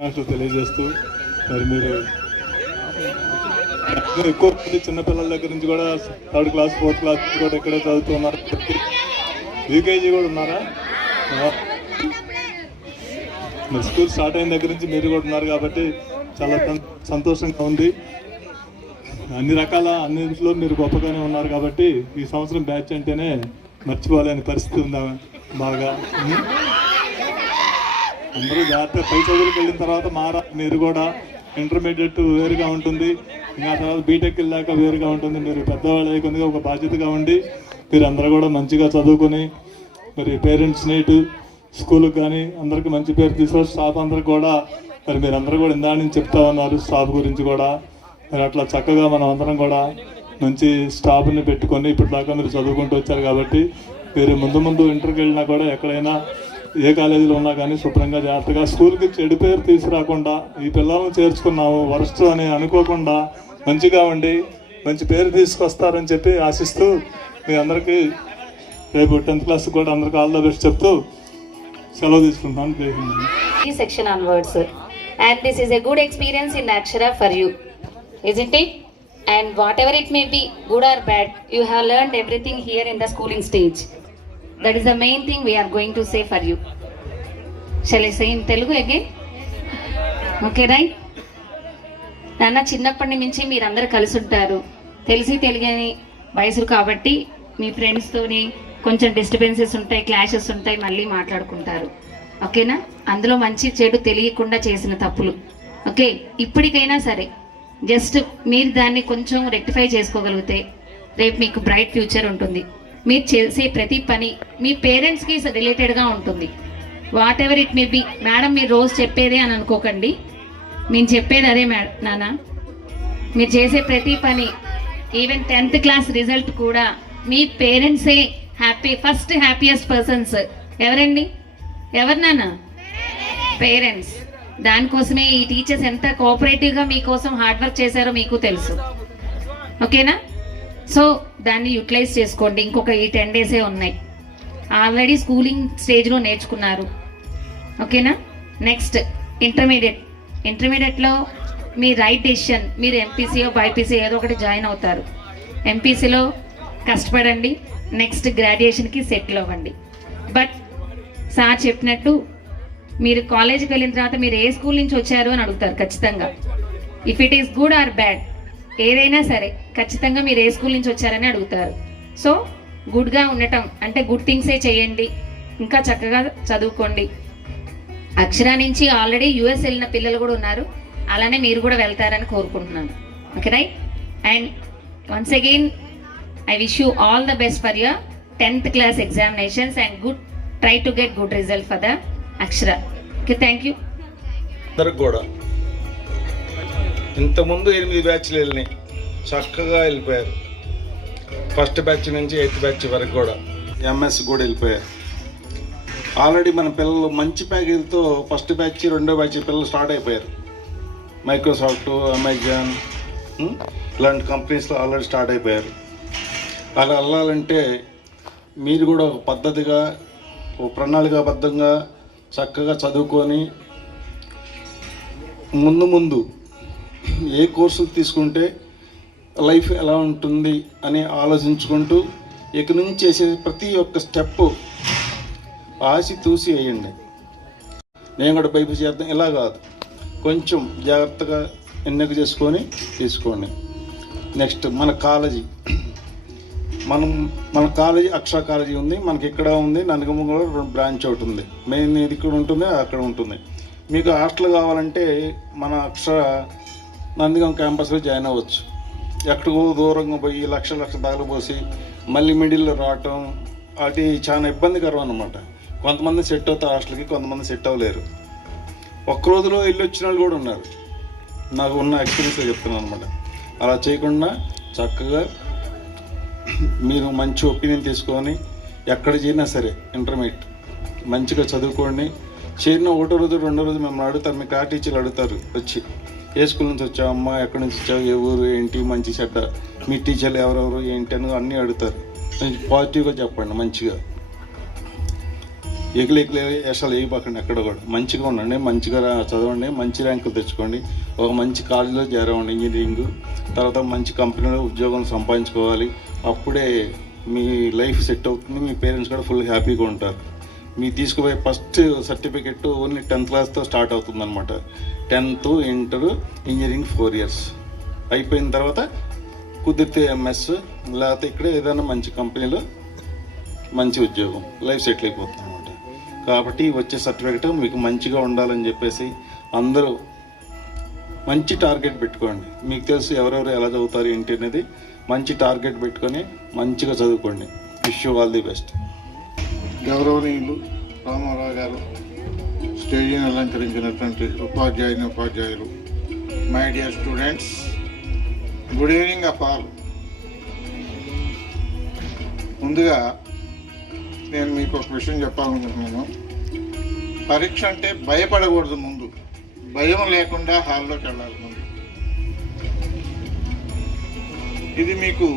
తెలియజేస్తూ మరి మీరు మీరు ఎక్కువ మంది చిన్నపిల్లల దగ్గర నుంచి కూడా థర్డ్ క్లాస్ ఫోర్త్ క్లాస్ కూడా ఇక్కడే చదువుతున్నారు. యూకేజీ కూడా ఉన్నారా? మరి స్కూల్ స్టార్ట్ అయిన దగ్గర నుంచి మీరు కూడా ఉన్నారు కాబట్టి చాలా సంతోషంగా ఉంది. అన్ని రకాల అన్నింటిలో మీరు గొప్పగానే ఉన్నారు కాబట్టి ఈ సంవత్సరం బ్యాచ్ అంటేనే మర్చిపోలేని పరిస్థితి ఉందా బాగా? అందరూ జాగ్రత్త పై చదువులకు వెళ్ళిన తర్వాత మారా మీరు కూడా ఇంటర్మీడియట్ వేరుగా ఉంటుంది. ఇంకా తర్వాత బీటెక్ వెళ్ళాక వేరుగా ఉంటుంది. మీరు పెద్దవాళ్ళు అయ్యకొందిగా ఒక బాధ్యతగా ఉండి మీరు అందరూ కూడా మంచిగా చదువుకొని మరి పేరెంట్స్ నేటు స్కూల్కి కానీ అందరికీ మంచి పేరు తీసుకొని స్టాఫ్ అందరికి కూడా మరి మీరు అందరూ కూడా ఇందా నుంచి చెప్తా ఉన్నారు స్టాఫ్ గురించి కూడా. మరి అట్లా చక్కగా మనం అందరం కూడా మంచి స్టాఫ్ని పెట్టుకొని ఇప్పటిదాకా మీరు చదువుకుంటూ వచ్చారు కాబట్టి మీరు ముందు ముందు ఇంటర్కి వెళ్ళినా కూడా ఎక్కడైనా ఏ కాలేజీలో ఉన్నా కానీ శుభ్రంగా జాగ్రత్తగా స్కూల్కి చెడు పేరు తీసుకురాకుండా ఈ పిల్లలను చేర్చుకున్నాము వరస్ట్ అని అనుకోకుండా మంచిగా ఉండి మంచి పేరు తీసుకొస్తారని చెప్పి ఆశిస్తూ మీ అందరికీ రేపు టెన్త్ క్లాస్ కూడా అందరికీ ఆల్ ద బెస్ట్ చెప్తూ సెలవు తీసుకుంటాను section onwards and this is a good experience in Akshara for you it what whatever it may be good or bad you have learned everything here in the schooling stage that is the main thing we are going to say for you you. Shall I say in Telugu again? నాన్న చిన్నప్పటి నుంచి మీరందరూ కలిసి ఉంటారు తెలిసి తెలియని వయసులు కాబట్టి మీ ఫ్రెండ్స్తోని కొంచెం డిస్టర్బెన్సెస్ ఉంటాయి క్లాషెస్ ఉంటాయి మళ్ళీ మాట్లాడుకుంటారు. ఓకేనా అందులో మంచి చెడు తెలియకుండా చేసిన తప్పులు. ఓకే ఇప్పటికైనా సరే జస్ట్ మీరు దాన్ని కొంచెం రెక్టిఫై చేసుకోగలిగితే రేపు మీకు బ్రైట్ ఫ్యూచర్ ఉంటుంది. మీరు చేసే ప్రతి పని మీ పేరెంట్స్కి రిలేటెడ్గా ఉంటుంది. Whatever it may be madam మీరు రోజు చెప్పేదే అని అనుకోకండి. మేము చెప్పేది అదే మేడం నాన్న మీరు చేసే ప్రతి పని ఈవెన్ టెన్త్ క్లాస్ రిజల్ట్ కూడా మీ పేరెంట్సే హ్యాపీ ఫస్ట్ హ్యాపీయెస్ట్ పర్సన్స్ ఎవరండి? ఎవరు నాన్న పేరెంట్స్ దానికోసమే ఈ టీచర్స్ ఎంత కోఆపరేటివ్గా మీకోసం హార్డ్ వర్క్ చేశారో మీకు తెలుసు. ఓకేనా సో దాన్ని యూటిలైజ్ చేసుకోండి. ఇంకొక ఈ టెన్ డేసే ఉన్నాయి. ఆల్రెడీ స్కూలింగ్ స్టేజ్లో నేర్చుకున్నారు. ఓకేనా? నెక్స్ట్ ఇంటర్మీడియట్ ఇంటర్మీడియట్లో మీ రైట్ డెసిషన్ మీరు ఎంపీసీయో బైపీసీ ఏదో ఒకటి జాయిన్ అవుతారు. ఎంపీసీలో కష్టపడండి. నెక్స్ట్ గ్రాడ్యుయేషన్కి సెటిల్ అవ్వండి. బట్ సార్ చెప్పినట్టు మీరు కాలేజీకి వెళ్ళిన తర్వాత మీరు ఏ స్కూల్ నుంచి వచ్చారు అని అడుగుతారు ఖచ్చితంగా. If it is good or bad ఏదైనా సరే ఖచ్చితంగా మీరు ఏ స్కూల్ నుంచి వచ్చారని అడుగుతారు. సో గుడ్గా ఉండటం అంటే గుడ్ థింగ్సే చేయండి ఇంకా చక్కగా చదువుకోండి. అక్షర నుంచి ఆల్రెడీ యుఎస్ వెళ్ళిన పిల్లలు కూడా ఉన్నారు. అలానే మీరు కూడా వెళ్తారని కోరుకుంటున్నాను. Okay right? And once again I wish you all the best for your tenth class examinations and good try to get good result for the Akshara. Okay thank you. కూడా. ఇంతకుముందు ఎనిమిది బ్యాచ్లు వెళ్ళినాయి. చక్కగా వెళ్ళిపోయారు. ఫస్ట్ బ్యాచ్ నుంచి eighth batch వరకు కూడా. ఎంఎస్ కూడా వెళ్ళిపోయారు. ఆల్రెడీ మన పిల్లలు మంచి ప్యాకేజీతో ఫస్ట్ బ్యాచ్ రెండో బ్యాచ్ పిల్లలు స్టార్ట్ అయిపోయారు. మైక్రోసాఫ్ట్ అమెజాన్ ఇలాంటి కంపెనీస్లో ఆల్రెడీ స్టార్ట్ అయిపోయారు. అలా వెళ్ళాలంటే మీరు కూడా ఒక పద్ధతిగా ఒక ప్రణాళికాబద్ధంగా చక్కగా చదువుకొని ముందు ముందు ఏ కోర్సులు తీసుకుంటే లైఫ్ ఎలా ఉంటుంది అని ఆలోచించుకుంటూ ఇక నుంచి చేసే ప్రతి ఒక్క స్టెప్ ఆసి తూసి వేయండి. నేను కూడా బైబిల్ చేద్దాం ఇలా కాదు. కొంచెం జాగ్రత్తగా ఎన్నిక చేసుకొని తీసుకోండి. నెక్స్ట్ మన కాలేజీ. మనం మన కాలేజీ అక్షర కాలేజీ ఉంది మనకి ఇక్కడ ఉంది నందిగమ్మ కూడా రెండు బ్రాంచ్ ఒకటి ఉంది. మెయిన్ ఇది ఇక్కడ ఉంటుంది అక్కడ ఉంటుంది. మీకు హాస్టల్ కావాలంటే మన అక్షర నందిగం క్యాంపస్లో జాయిన్ అవ్వచ్చు. ఎక్కడికో దూరంగా పోయి లక్ష లక్ష తగలబోసి మళ్ళీ మిడిల్లో రావటం అది చాలా ఇబ్బందికరం అనమాట కొంతమంది సెట్ అవుతారు హాస్టల్కి కొంతమంది సెట్ అవ్వలేరు. ఒక్క రోజులో వెళ్ళి వచ్చిన వాళ్ళు కూడా ఉన్నారు. నాకు ఉన్న ఎక్స్పీరియన్స్ చెప్తున్నాను అనమాట అలా చేయకుండా చక్కగా మీరు మంచి ఒపీనియన్ తీసుకొని ఎక్కడ చేరినా సరే ఇంటర్మీడియట్ మంచిగా చదువుకోండి. చేరిన ఒకటో రోజు రెండో రోజు మిమ్మల్ని అడుగుతారు మీకు ఆ టీచర్లు అడుగుతారు వచ్చి. ఏ స్కూల్ నుంచి వచ్చావు అమ్మ? ఎక్కడి నుంచి వచ్చావు? ఏ ఊరు? ఏంటి? మంచి చెడ్డ? మీ టీచర్లు ఎవరెవరు? ఏంటి? అని అన్నీ అడుగుతారు. కొంచెం పాజిటివ్గా చెప్పండి మంచిగా. ఎగులు ఎగులు వేషాలు వేయబాకండి ఎక్కడ కూడా. మంచిగా ఉండండి మంచిగా చదవండి మంచి ర్యాంకులు తెచ్చుకోండి. ఒక మంచి కాలేజీలో చేరవండి ఇంజనీరింగ్. తర్వాత మంచి కంపెనీలో ఉద్యోగం సంపాదించుకోవాలి. అప్పుడే మీ లైఫ్ సెట్ అవుతుంది మీ పేరెంట్స్ కూడా ఫుల్ హ్యాపీగా ఉంటారు. మీ తీసుకుపోయే ఫస్ట్ సర్టిఫికెట్ ఓన్లీ టెన్త్ క్లాస్తో స్టార్ట్ అవుతుంది అనమాట tenth inter engineering four years. అయిపోయిన తర్వాత కుదిరితే ఎంఎస్ లేకపోతే ఇక్కడ ఏదైనా మంచి కంపెనీలో మంచి ఉద్యోగం లైఫ్ సెటిల్ అయిపోతుంది అనమాట కాబట్టి వచ్చే సర్టిఫికెట్ మీకు మంచిగా ఉండాలని చెప్పేసి అందరూ మంచి టార్గెట్ పెట్టుకోండి. మీకు తెలుసు ఎవరెవరు ఎలా చదువుతారు ఏంటి అనేది. మంచి టార్గెట్ పెట్టుకొని మంచిగా చదువుకోండి. Wish all the best. గౌరవనీయులు రామారావు గారు స్టేజీని అలంకరించినటువంటి ఉపాధ్యాయుని ఉపాధ్యాయులు my dear students good evening of all. ముందుగా నేను మీకు ఒక విషయం చెప్పాలనుకుంటున్నాను. పరీక్ష అంటే భయపడకూడదు ముందు. భయం లేకుండా హాల్లోకి వెళ్ళాలి ముందు. ఇది మీకు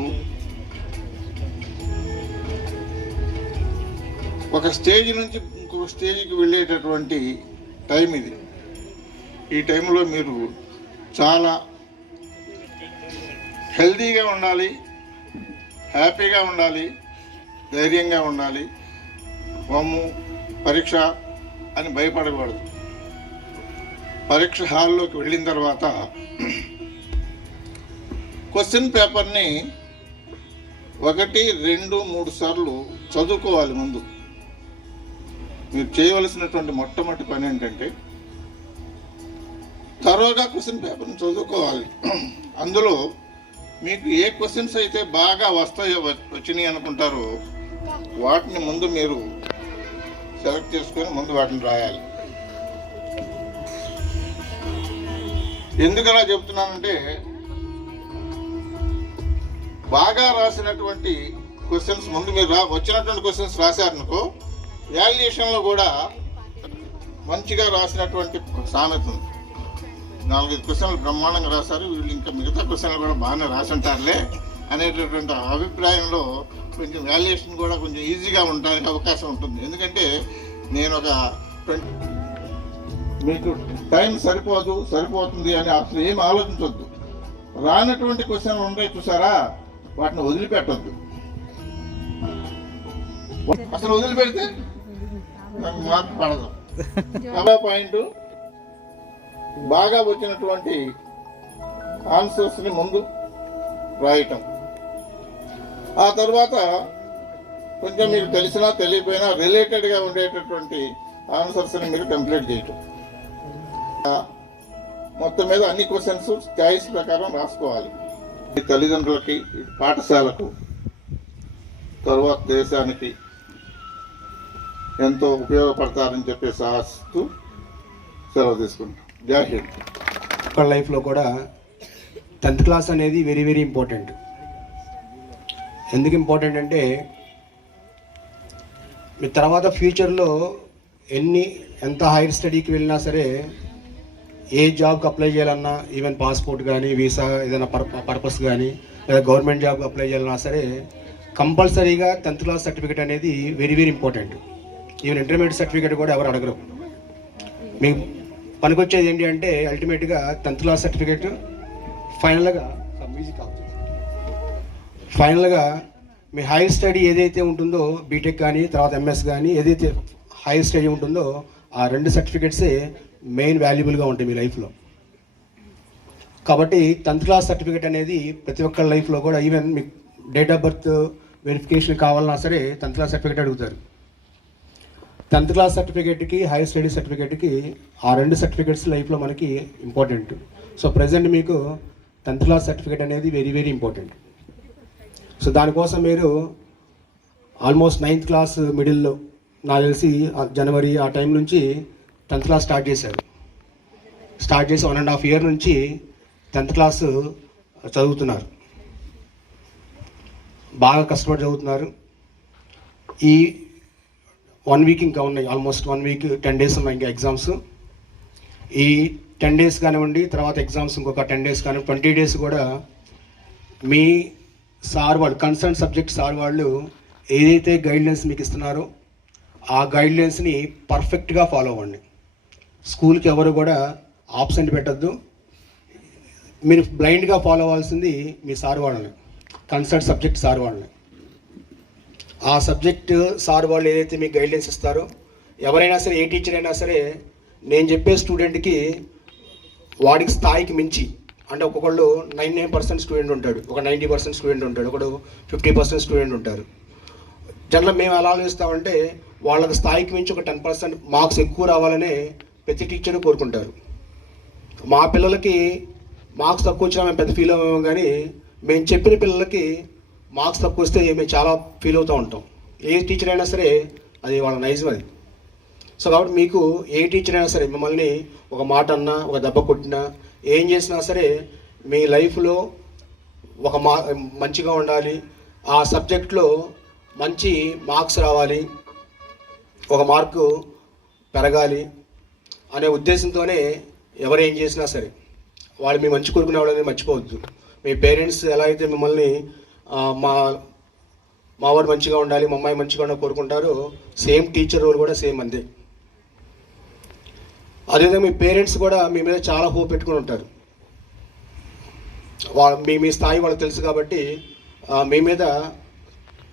ఒక స్టేజ్ నుంచి ఇంకొక స్టేజ్కి వెళ్ళేటటువంటి టైం ఇది. ఈ టైంలో మీరు చాలా హెల్తీగా ఉండాలి హ్యాపీగా ఉండాలి ధైర్యంగా ఉండాలి. వమ్ము పరీక్ష అని భయపడకూడదు. పరీక్ష హాల్లోకి వెళ్ళిన తర్వాత క్వశ్చన్ పేపర్ని ఒకటి రెండు మూడు సార్లు చదువుకోవాలి ముందు. మీరు చేయవలసినటువంటి మొట్టమొదటి పని ఏంటంటే తరోగా క్వశ్చన్ పేపర్ని చదువుకోవాలి. అందులో మీకు ఏ క్వశ్చన్స్ అయితే బాగా వస్తాయో వచ్చినాయి అనుకుంటారో వాటిని ముందు మీరు సెలెక్ట్ చేసుకొని ముందు వాటిని రాయాలి. ఎందుకు అలా చెప్తున్నానంటే బాగా రాసినటువంటి క్వశ్చన్స్ ముందు మీరు రా వచ్చినటువంటి క్వశ్చన్స్ రాశారనుకో వాల్యుయేషన్లో కూడా మంచిగా రాసినటువంటి సామెత ఉంది. నాలుగైదు క్వశ్చన్లు బ్రహ్మాండంగా రాశారు. వీళ్ళు ఇంకా మిగతా క్వశ్చన్లు కూడా బాగానే రాసింటారులే అనేటటువంటి అభిప్రాయంలో కొంచెం వాల్యుయేషన్ కూడా కొంచెం ఈజీగా ఉండడానికి అవకాశం ఉంటుంది. ఎందుకంటే నేను ఒక ట్వంటీ మీకు టైం సరిపోదు సరిపోతుంది అని అసలు ఏం ఆలోచించవద్దు రానటువంటి క్వశ్చన్లు ఉంటాయి చూసారా? వాటిని వదిలిపెట్టద్దు. అసలు వదిలిపెడితే నాకు మార్పు పడదు. అలా పాయింట్ బాగా వచ్చినటువంటి ఆన్సర్స్ని ముందు రాయటం. ఆ తర్వాత కొంచెం మీకు తెలిసినా తెలియపోయినా రిలేటెడ్గా ఉండేటటువంటి ఆన్సర్స్ని మీరు కంప్లీట్ చేయటం. మొత్తం మీద అన్ని క్వశ్చన్స్ చాయిస్ ప్రకారం రాసుకోవాలి. ఈ తల్లిదండ్రులకి పాఠశాలకు తర్వాత దేశానికి ఎంతో ఉపయోగపడతారని చెప్పేసి ఆశిస్తూ సెలవు తీసుకుంటాం. జై హింద్. లైఫ్లో కూడా టెన్త్ క్లాస్ అనేది వెరీ వెరీ ఇంపార్టెంట్. ఎందుకు ఇంపార్టెంట్ అంటే మీ తర్వాత ఫ్యూచర్లో ఎన్ని ఎంత హైయర్ స్టడీకి వెళ్ళినా సరే ఏ జాబ్కి అప్లై చేయాలన్నా ఈవెన్ పాస్పోర్ట్ కానీ వీసా ఏదైనా పర్ పర్పస్ కానీ లేదా గవర్నమెంట్ జాబ్కి అప్లై చేయాలన్నా సరే కంపల్సరీగా టెన్త్ క్లాస్ సర్టిఫికేట్ అనేది very very important. Even intermediate certificate కూడా ఎవరు అడగరు. మీకు పనికొచ్చేది ఏంటి అంటే అల్టిమేట్గా టెన్త్ క్లాస్ సర్టిఫికేట్ ఫైనల్గా ఫైనల్గా మీ హైయర్ స్టడీ ఏదైతే ఉంటుందో బీటెక్ కానీ తర్వాత ఎంఎస్ కానీ ఏదైతే హైయర్ స్టడీ ఉంటుందో ఆ రెండు సర్టిఫికేట్సే మెయిన్ వాల్యుబుల్గా ఉంటాయి మీ లైఫ్లో కాబట్టి టెన్త్ క్లాస్ సర్టిఫికేట్ అనేది ప్రతి ఒక్కరి లైఫ్లో కూడా ఈవెన్ మీకు డేట్ ఆఫ్ బర్త్ వెరిఫికేషన్ కావాలన్నా సరే టెన్త్ క్లాస్ సర్టిఫికేట్ అడుగుతారు. టెన్త్ క్లాస్ సర్టిఫికేట్కి హైయర్ స్టడీ సర్టిఫికేట్కి ఆ రెండు సర్టిఫికేట్స్ లైఫ్లో మనకి ఇంపార్టెంట్. సో ప్రజెంట్ మీకు టెన్త్ క్లాస్ సర్టిఫికేట్ అనేది వెరీ వెరీ ఇంపార్టెంట్. సో దానికోసం మీరు ఆల్మోస్ట్ నైన్త్ క్లాస్ మిడిల్లో నాకు తెలిసి జనవరి ఆ టైం నుంచి టెన్త్ క్లాస్ స్టార్ట్ చేశారు. స్టార్ట్ చేసి వన్ అండ్ హాఫ్ ఇయర్ నుంచి టెన్త్ క్లాస్ చదువుతున్నారు. బాగా కష్టపడి చదువుతున్నారు. ఈ వన్ వీక్ ఇంకా ఉన్నాయి almost one week ten days ఉన్నాయి ఇంకా ఎగ్జామ్స్ ఈ టెన్ డేస్ కానివ్వండి తర్వాత ఎగ్జామ్స్ ఇంకొక టెన్ డేస్ కానీ ట్వంటీ డేస్ కూడా మీ సార్ వాళ్ళు కన్సర్న్ సబ్జెక్ట్ సార్ వాళ్ళు ఏదైతే గైడ్లైన్స్ మీకు ఇస్తున్నారో ఆ గైడ్లైన్స్ని పర్ఫెక్ట్గా ఫాలో అవ్వండి. స్కూల్కి ఎవరు కూడా ఆబ్సెంట్ పెట్టద్దు. మీరు బ్లైండ్గా ఫాలో అవ్వాల్సింది మీ సార్ వాళ్ళని కన్సర్న్ సబ్జెక్ట్ సార్ వాళ్ళని. ఆ సబ్జెక్టు సార్ వాళ్ళు ఏదైతే మీకు గైడ్లైన్స్ ఇస్తారో ఎవరైనా సరే ఏ టీచర్ అయినా సరే నేను చెప్పే స్టూడెంట్కి వాడికి స్థాయికి మించి అంటే ఒక్కొక్కళ్ళు నైన్ నైన్ పర్సెంట్ స్టూడెంట్ ఉంటాడు ఒక నైంటీ పర్సెంట్ స్టూడెంట్ ఉంటాడు ఒకడు ఫిఫ్టీ పర్సెంట్ స్టూడెంట్ ఉంటారు. జనరల్ మేము ఎలా ఆలోచిస్తామంటే వాళ్ళకి స్థాయికి మించి ఒక టెన్ పర్సెంట్ మార్క్స్ ఎక్కువ రావాలని ప్రతి టీచర్ కోరుకుంటారు. మా పిల్లలకి మార్క్స్ తక్కువ వచ్చినా మేము పెద్ద ఫీల్ అవ్వము కానీ మేము చెప్పిన పిల్లలకి మార్క్స్ తక్కువ వస్తే మేము చాలా ఫీల్ అవుతూ ఉంటాం. ఏ టీచర్ అయినా సరే అది వాళ్ళ నైజం అది. సో కాబట్టి మీకు ఏ టీచర్ అయినా సరే మిమ్మల్ని ఒక మాట అన్నా ఒక దెబ్బ కొట్టినా ఏం చేసినా సరే మీ లైఫ్లో ఒక మా మంచిగా ఉండాలి. ఆ సబ్జెక్ట్లో మంచి మార్క్స్ రావాలి. ఒక మార్కు పెరగాలి అనే ఉద్దేశంతోనే ఎవరు ఏం చేసినా సరే. వాళ్ళు మీ మంచి కోరుకునే వాళ్ళని మర్చిపోవద్దు. మీ పేరెంట్స్ ఎలా అయితే మిమ్మల్ని మా మావాడు మంచిగా ఉండాలి మా అమ్మాయి మంచిగా ఉండాలి కోరుకుంటారు. సేమ్ టీచర్ రోల్ కూడా సేమ్ అంతే. అదేవిధంగా మీ పేరెంట్స్ కూడా మీ మీద చాలా హోప్ పెట్టుకుని ఉంటారు. వాళ్ళ మీ మీ స్థాయి వాళ్ళకి తెలుసు కాబట్టి మీ మీద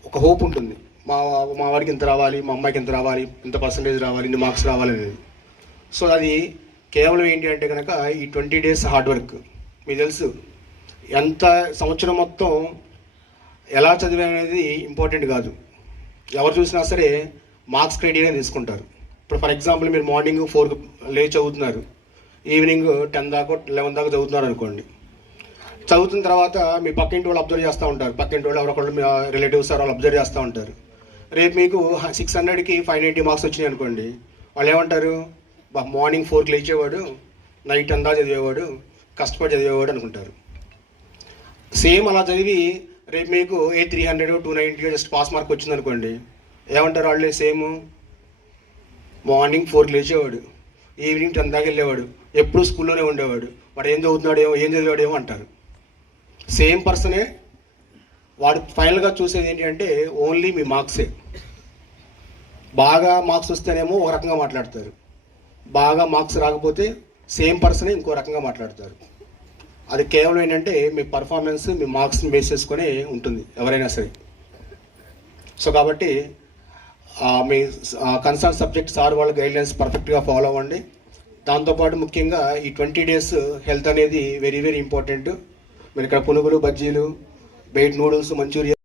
ఒక హోప్ ఉంటుంది. మా మా వాడికి ఇంత రావాలి మా అమ్మాయికి ఇంత రావాలి ఇంత పర్సంటేజ్ రావాలి ఇన్ని మార్క్స్ రావాలి అనేది. సో అది కేవలం ఏంటి అంటే కనుక ఈ ట్వంటీ డేస్ హార్డ్ వర్క్ మీకు తెలుసు ఎంత సంవత్సరం మొత్తం ఎలా చదివాను అనేది ఇంపార్టెంట్ కాదు. ఎవరు చూసినా సరే మార్క్స్ క్రైటీరియా తీసుకుంటారు. ఇప్పుడు ఫర్ ఎగ్జాంపుల్ మీరు మార్నింగ్ ఫోర్కి లేచి చదువుతున్నారు. ఈవినింగ్ టెన్ దాకా లెవెన్ దాకా చదువుతున్నారు అనుకోండి. చదువుతున్న తర్వాత మీ పక్కింటి వాళ్ళు అబ్జర్వ్ చేస్తూ ఉంటారు. పక్కింటి వాళ్ళు ఎవరొకళ్ళు మీ రిలేటివ్స్ వాళ్ళు అబ్జర్వ్ చేస్తూ ఉంటారు. రేపు మీకు సిక్స్ హండ్రెడ్కి ఫైవ్ నైంటీ మార్క్స్ వచ్చినాయి అనుకోండి. వాళ్ళు ఏమంటారు? మార్నింగ్ ఫోర్కి లేచేవాడు నైట్ అందా చదివేవాడు కష్టపడి చదివేవాడు అనుకుంటారు. సేమ్ అలా చదివి రేపు మీకు ఏ three hundred two ninety just pass mark వచ్చింది అనుకోండి ఏమంటారు వాళ్ళే? సేమ్ మార్నింగ్ ఫోర్కి లేచేవాడు ఈవినింగ్ టెన్ దాకా వెళ్ళేవాడు ఎప్పుడు స్కూల్లోనే ఉండేవాడు. వాడు ఏం చదువుతున్నాడు ఏమో ఏం చదివాడు ఏమో అంటారు సేమ్ పర్సనే వాడు ఫైనల్గా చూసేది ఏంటి అంటే ఓన్లీ మీ మార్క్సే బాగా మార్క్స్ వస్తేనేమో ఒక రకంగా మాట్లాడతారు. బాగా మార్క్స్ రాకపోతే సేమ్ పర్సనే ఇంకో రకంగా మాట్లాడతారు. అది కేవలం ఏంటంటే మీ పర్ఫార్మెన్స్ మీ మార్క్స్ని బేస్ చేసుకొని ఉంటుంది ఎవరైనా సరే. సో కాబట్టి మీ కన్సర్న్ సబ్జెక్ట్ సార్ వాళ్ళ గైడ్లైన్స్ పర్ఫెక్ట్గా ఫాలో అవ్వండి. దాంతోపాటు ముఖ్యంగా ఈ ట్వంటీ డేస్ హెల్త్ అనేది వెరీ వెరీ ఇంపార్టెంట్ మీరు ఇక్కడ పునుగులు బజ్జీలు బయట noodles manchuria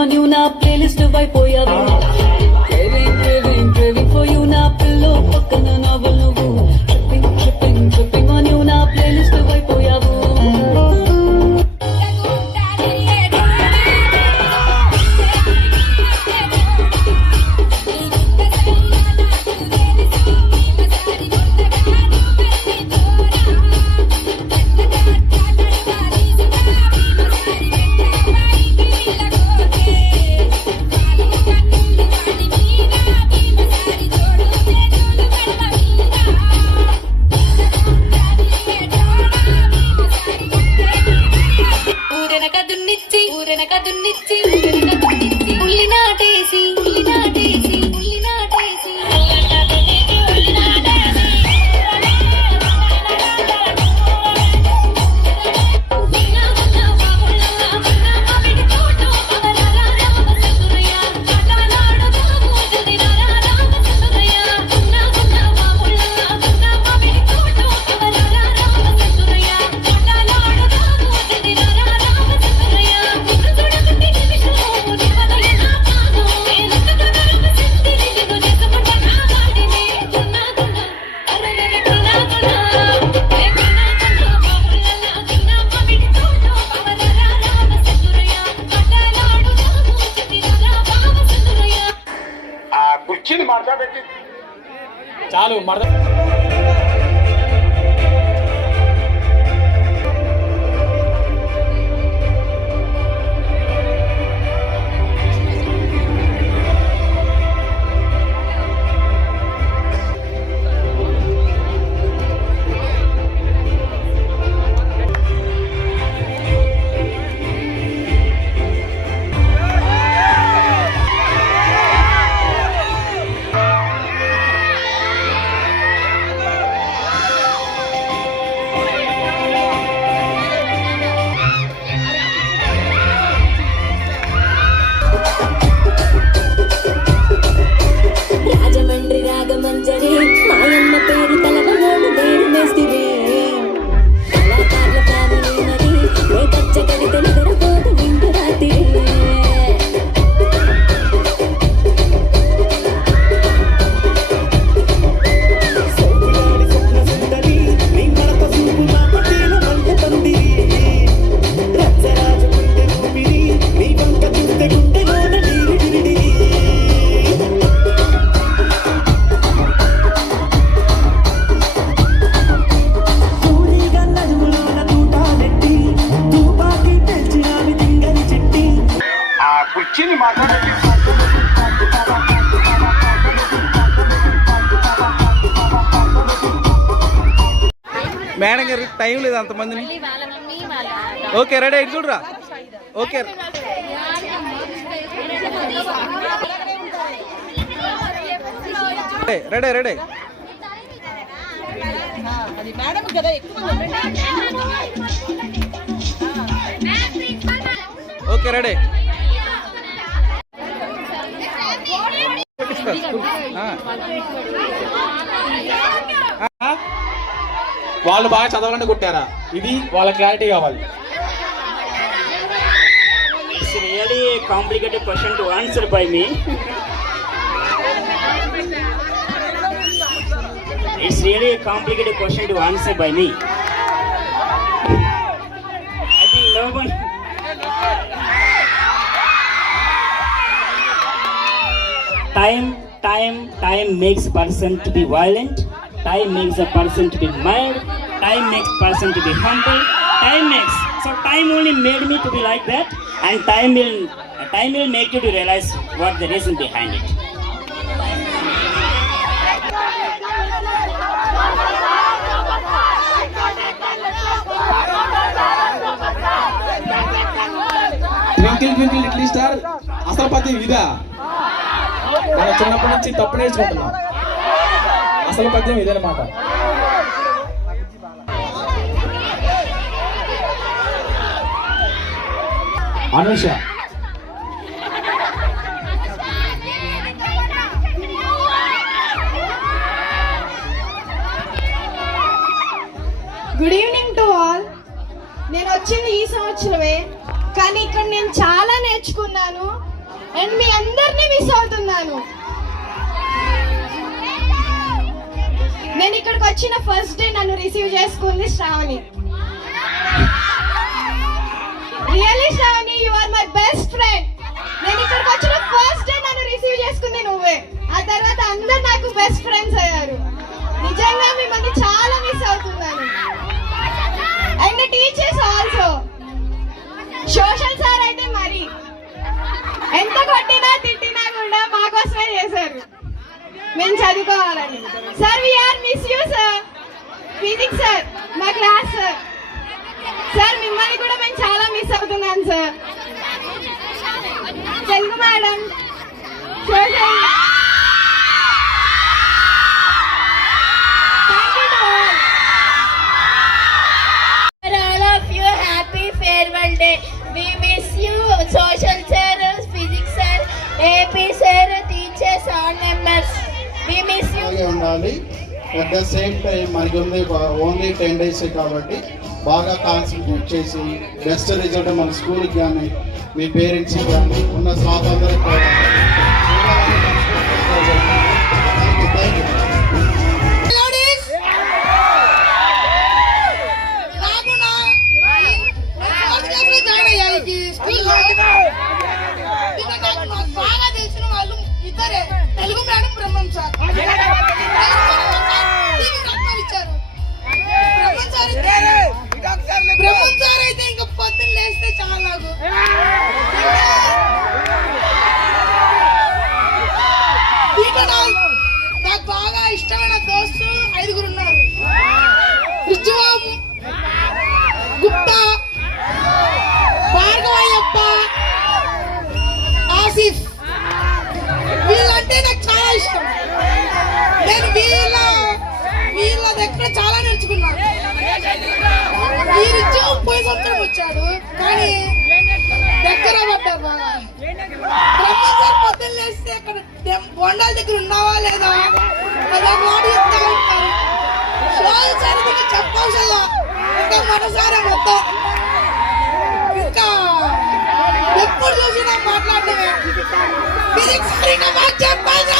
on you na playlist vai poi Trinity. Yeah. అంతమందిని ఓకే రెడీ ఇటు చూడరా. Okay. Ready ready okay ready వాళ్ళు బాగా చదవాలని కొట్టారా? ఇది వాళ్ళ క్లారిటీ కావాలి. It's really complicated question to answer me it's really complicated question to answer time time time makes person to be violent time makes a person to be mind Time makes person to be humble. Time makes. So time only made me to be like that, and time will, time will make you to realize what the reason behind it. నేను twinkle twinkle little star అసలు పద్యం ఇదా మనం చిన్నప్పటి నుంచి తప్పు నేర్చుకుంటున్నాం అసలు పద్యం ఇదనమాట Anusha. Good evening to all నేను వచ్చింది ఈ సంవత్సరమే కానీ ఇక్కడ నేను చాలా నేర్చుకున్నాను అండ్ మీ అందరినీ మిస్ అవుతున్నాను. నేను ఇక్కడికి వచ్చిన ఫస్ట్ డే నన్ను రిసీవ్ చేసుకుంది శ్రావణి. రియలీ బెస్ట్ ఫ్రెండ్ నేను ఇక్కడికి వచ్చిన ఫస్ట్ డే నన్ను రిసీవ్ చేసుకుంది నువ్వే. ఆ తర్వాత అందరు నాకు బెస్ట్ ఫ్రెండ్స్ అయ్యారు. నిజంగా మిమ్మల్ని చాలా మిస్ అవుతున్నాను. And teachers also social sir అయితే మరి. ఎంత కొట్టినా తిట్టినా కూడా మా కోసమే చేశారు. మేము చదువుకోవాలని. Sir we are miss you sir physics sir మా క్లాస్ సార్ సార్ మిమ్మల్ని కూడా మేము చాలా మిస్ అవుతున్నాను sir Telugu madam social thank you to all For all of you, happy farewell day. We miss you, social sir, physics sir, AP sir, teachers, all members. We miss you. అలాగే ఉండాలి at the same time మనకి ఉంది only ten days కాబట్టి బాగా concentrate చేసి best result మన స్కూల్కి కానీ మీ పేరెంట్స్కి కానీ ఉన్న స్టాఫ్ అందరికి బాగా తెలిసిన వాళ్ళు ఇద్దరే తెలుగు మేడం బ్రహ్మం సార్. నాకు ఇంకా నా- నాకు బాగా ఇష్టమైన దోస్తు ఐదుగురు ఉన్నారు రిజ్వాం గుప్తా భార్గవయ్యప్ప ఆసిఫ్ వీళ్ళంటే నాకు చాలా ఇష్టం నేను వీళ్ళ వీళ్ళ దగ్గర చాలా నేర్చుకున్నాను. ఈ పోయి సంవత్సరం వచ్చాడు కానీ దగ్గర పడ్డారు? బాగా పొద్దున్న లేస్తే అక్కడ బొండాల దగ్గర ఉన్నావా లేదా? అలా వాడు చెప్తా ఉంటారు. సార్ దగ్గర ఇంకా మనసారా మొత్తం. ఇంకా ఎప్పుడు చూసినా మాట్లాడటమే. ఫిజిక్స్ సార్ చెప్పాల్సిన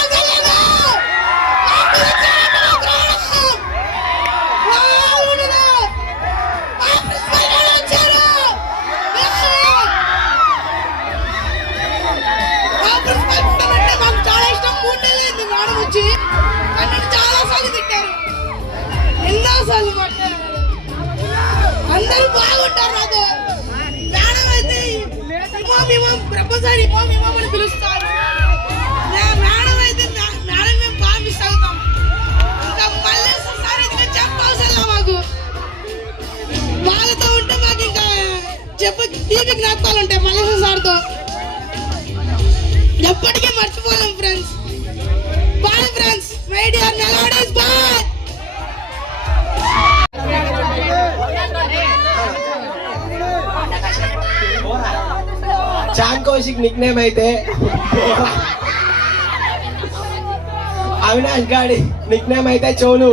Zari, mommy, mommy. చాన్ కౌశిక్ నిక్ నేమ్ అయితే అవినాష్ గాడి నిక్ నేమ్ అయితే చోను.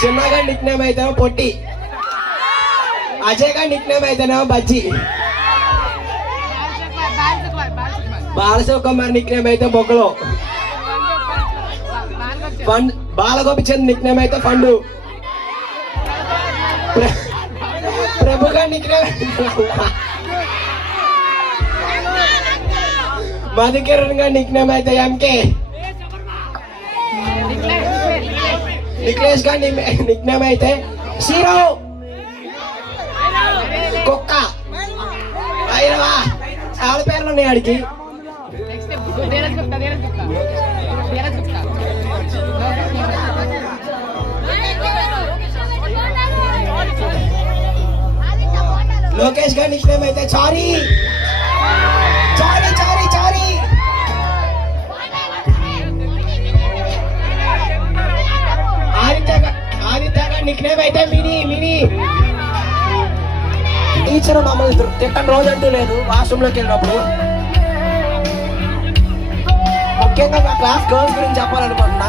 చిన్నగా నిక్ నేమ్ అయితే పొట్టి. అజయ్ గారి నిక్ నేమ్ అయితేనేమో బజ్జి. బాలశివ కుమార్ నిక్ నేమ్ అయితే బొగ్గలో. ఫండ్ బాలగోపిచంద్ నిక్ నేమ్ అయితే ఫండు. ప్ర- ప్రభు గారి నిక్ నేమ్ మధుకిరణ్ గారి నిక్ నేమ్ అయితే ఎంకే. నిక్లేష్గా నిక్ నేమ్ అయితే సీరో కుక్క. అయినవా చాలా పేర్లు ఉన్నాయి ఆడికి. లోకేష్ గారి నిక్నేమ్ అయితే సారీ. నిక్నేమ్ అయితే మినీ మినీ. టీచర్ మమ్మల్ని తిట్టని రోజు అంటూ లేదు వాష్రూమ్లోకి వెళ్ళినప్పుడు. ముఖ్యంగా మా క్లాస్ గర్ల్స్ గురించి చెప్పాలనుకుంటున్నా.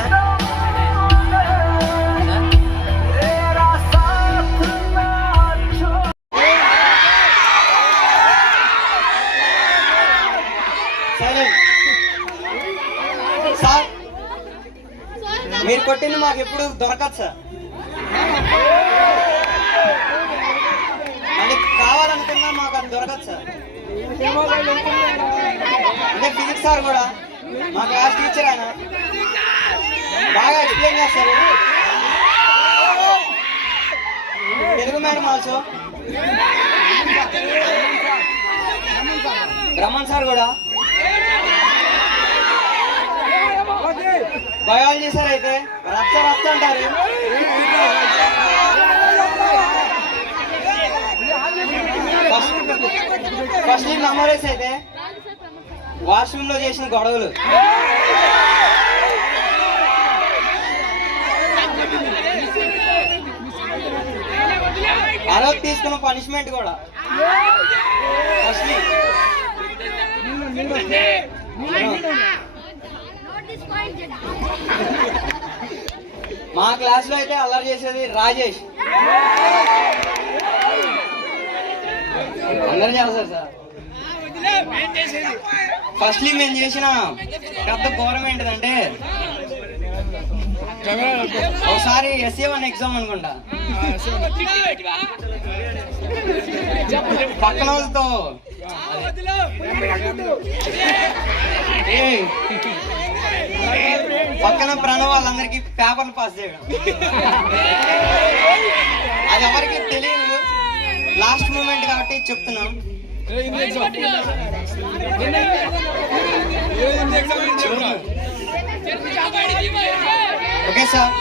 సరే. సార్ మీరు కొట్టింది మాకు ఎప్పుడు దొరకదు సార్ మళ్ళీ కావాలనుకున్నా మాకు అది దొరకదు సార్. అంటే ఫిజిక్స్ సార్ కూడా మా క్లాస్ టీచర్ ఆయన బాగా ఎక్స్ప్లెయిన్ చేస్తారు. Telugu madam also Raman sir కూడా. బయాలజీ సార్ అయితే రచ్చ రచ్చ అంటారు. ఫస్ట్ మెమరీస్ అయితే వాష్రూమ్లో చేసిన గొడవలు. ఆ తీసుకున్న పనిష్మెంట్ కూడా. ఫస్ట్ మా క్లాస్లో అయితే అల్లరి చేసేది రాజేష్. అందరు చేస్తారు సార్. ఫస్ట్లీ మేము చేసిన పెద్ద ఘోరం ఏంటిదంటే ఒకసారి ఎస్ఏ వన్ ఎగ్జామ్ అనుకుంటా. పక్కన వాళ్ళతో. పక్కన ప్రణవ్ వాళ్ళందరికీ పేపర్లు పాస్ చేయడం. అది ఎవరికి తెలియదు. లాస్ట్ మూమెంట్ కాబట్టి చెప్తున్నాం. Okay sir.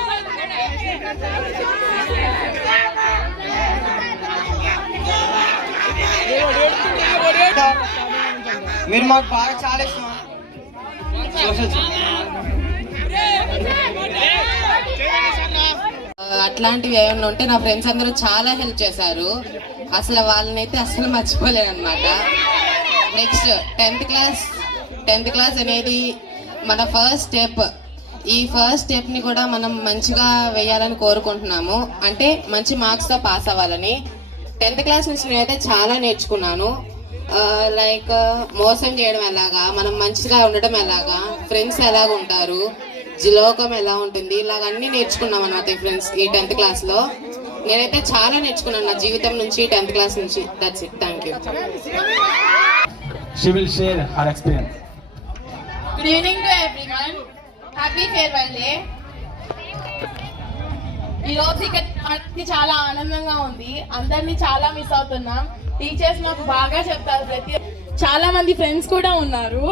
మీరు మాకు బాగా చాలా ఇష్టం అట్లాంటివి ఏమైనా ఉంటే నా ఫ్రెండ్స్ అందరూ చాలా హెల్ప్ చేశారు. అసలు వాళ్ళని అయితే అసలు మర్చిపోలేను అనమాట next tenth class tenth class అనేది మన ఫస్ట్ స్టెప్ ఈ ఫస్ట్ స్టెప్ని కూడా మనం మంచిగా వేయాలని కోరుకుంటున్నాము. అంటే మంచి మార్క్స్తో పాస్ అవ్వాలని. టెన్త్ క్లాస్ నుంచి నేనైతే చాలా నేర్చుకున్నాను. లైక్ మోసం చేయడం ఎలాగా మనం మంచిగా ఉండడం ఎలాగా ఫ్రెండ్స్ ఎలాగ ఉంటారు జిలోకం ఎలా ఉంటుంది ఇలాగ అన్నీ నేర్చుకున్నాం అన్నమాట ఈ ఫ్రెండ్స్ ఈ టెన్త్ క్లాస్లో నేనైతే చాలా నేర్చుకున్నాను నా జీవితం నుంచి టెన్త్ క్లాస్ నుంచి. That's it thank you she will share her experience good evening to everyone happy farewell day ఈ రోజు ఇక్కడ చాలా ఆనందంగా ఉంది. అందరినీ చాలా మిస్ అవుతున్నాం. టీచర్స్ మాకు బాగా చెప్తారు ప్రతి చాలా మంది ఫ్రెండ్స్ కూడా ఉన్నారు.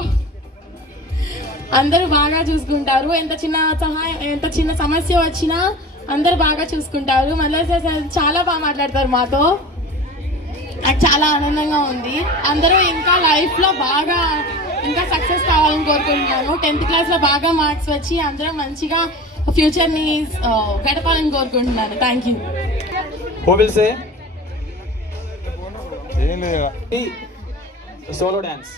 అందరూ బాగా చూసుకుంటారు. ఎంత చిన్న సహాయం ఎంత చిన్న సమస్య వచ్చినా అందరూ బాగా చూసుకుంటారు. మళ్ళీ సార్ చాలా బాగా మాట్లాడతారు మాతో. నాకు చాలా ఆనందంగా ఉంది. అందరూ ఇంకా లైఫ్లో బాగా ఇంకా సక్సెస్ కావాలని కోరుకుంటున్నాను. టెన్త్ క్లాస్లో బాగా మార్క్స్ వచ్చి అందరూ మంచిగా ఫ్యూచర్ని గడపాలని కోరుకుంటున్నాను. Thank you solo dance